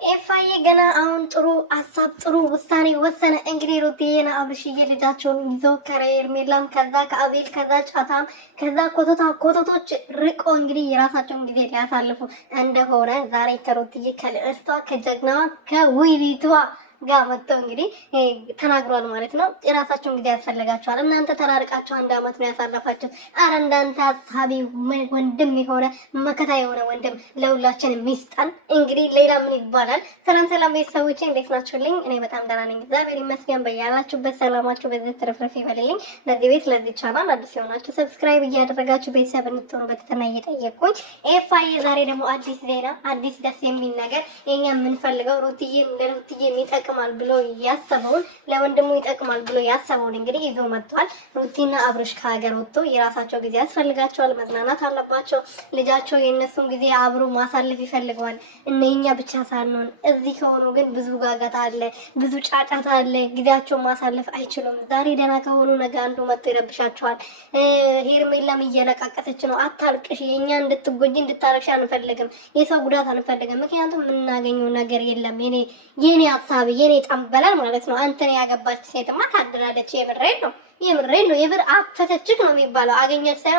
ኤፋዬ ገና አሁን ጥሩ ሀሳብ ጥሩ ውሳኔ ወሰነ። እንግዲህ ሩትዬና አብርሽዬ ልጃቸውን ይዘው ከኤርሜላም ከዛ ከአቤል ከዛ ጫታም ከዛ ኮተቶች ርቆ እንግዲህ የራሳቸውን ጊዜ ሊያሳልፉ እንደሆነ ዛሬ ከሩትዬ ከልዕልቷ ከጀግናዋ ከውቢቷ ጋር መጥተው እንግዲህ ተናግሯል ማለት ነው። የራሳቸውን ጊዜ ያስፈልጋቸዋል። እናንተ ተራርቃችሁ 1 አመት ነው ያሳለፋችሁ። አረ እንዳንተ ሀሳቢ ወንድም የሆነ መከታ የሆነ ወንድም ለሁላችን ሚስጣን። እንግዲህ ሌላ ምን ይባላል? ሰላም ቤተሰቦቼ እንዴት ናችሁልኝ? እኔ በጣም ደህና ነኝ፣ እግዚአብሔር ይመስገን። በያላችሁበት ሰላማችሁ በዚህ ትርፍርፍ ይበልልኝ። ለዚህ ቤት ለዚህ ቻናል አዲስ የሆናችሁ ሰብስክራይብ እያደረጋችሁ ቤተሰብ እንድትሆኑ በትህትና እየጠየቅኩኝ ኤፋዬ ዛሬ ደግሞ አዲስ ዜና አዲስ ደስ የሚል ነገር የኛ የምንፈልገው ሩትዬ ለሩትዬ የሚጠቅም ይጠቅማል ብሎ ያሰበውን ለወንድሙ ይጠቅማል ብሎ ያሰበውን እንግዲህ ይዞ መጥቷል። ሩቲና አብርሽ ከሀገር ወጥቶ የራሳቸው ጊዜ ያስፈልጋቸዋል፣ መዝናናት አለባቸው። ልጃቸው የነሱን ጊዜ አብሮ ማሳለፍ ይፈልገዋል። እነኛ ብቻ ሳይሆን እዚህ ከሆኑ ግን ብዙ ጋጋታ አለ፣ ብዙ ጫጫታ አለ። ጊዜያቸውን ማሳለፍ አይችሉም። ዛሬ ደህና ከሆኑ ነገ አንዱ መጥቶ ይረብሻቸዋል። ሄርሜላም እየለቃቀሰች ነው። አታልቅሽ፣ የኛ እንድትጎጂ እንድታረክሽ አንፈልግም፣ የሰው ጉዳት አንፈልግም። ምክንያቱም የምናገኘው ነገር የለም። የኔ ሀሳብ የኔ ጠንበላል ማለት ነው። አንተን ያገባች ሴትማ ታድላለች። የምሬን ነው የምር አፈተችክ ነው የሚባለው። አገኘች ሳይሆን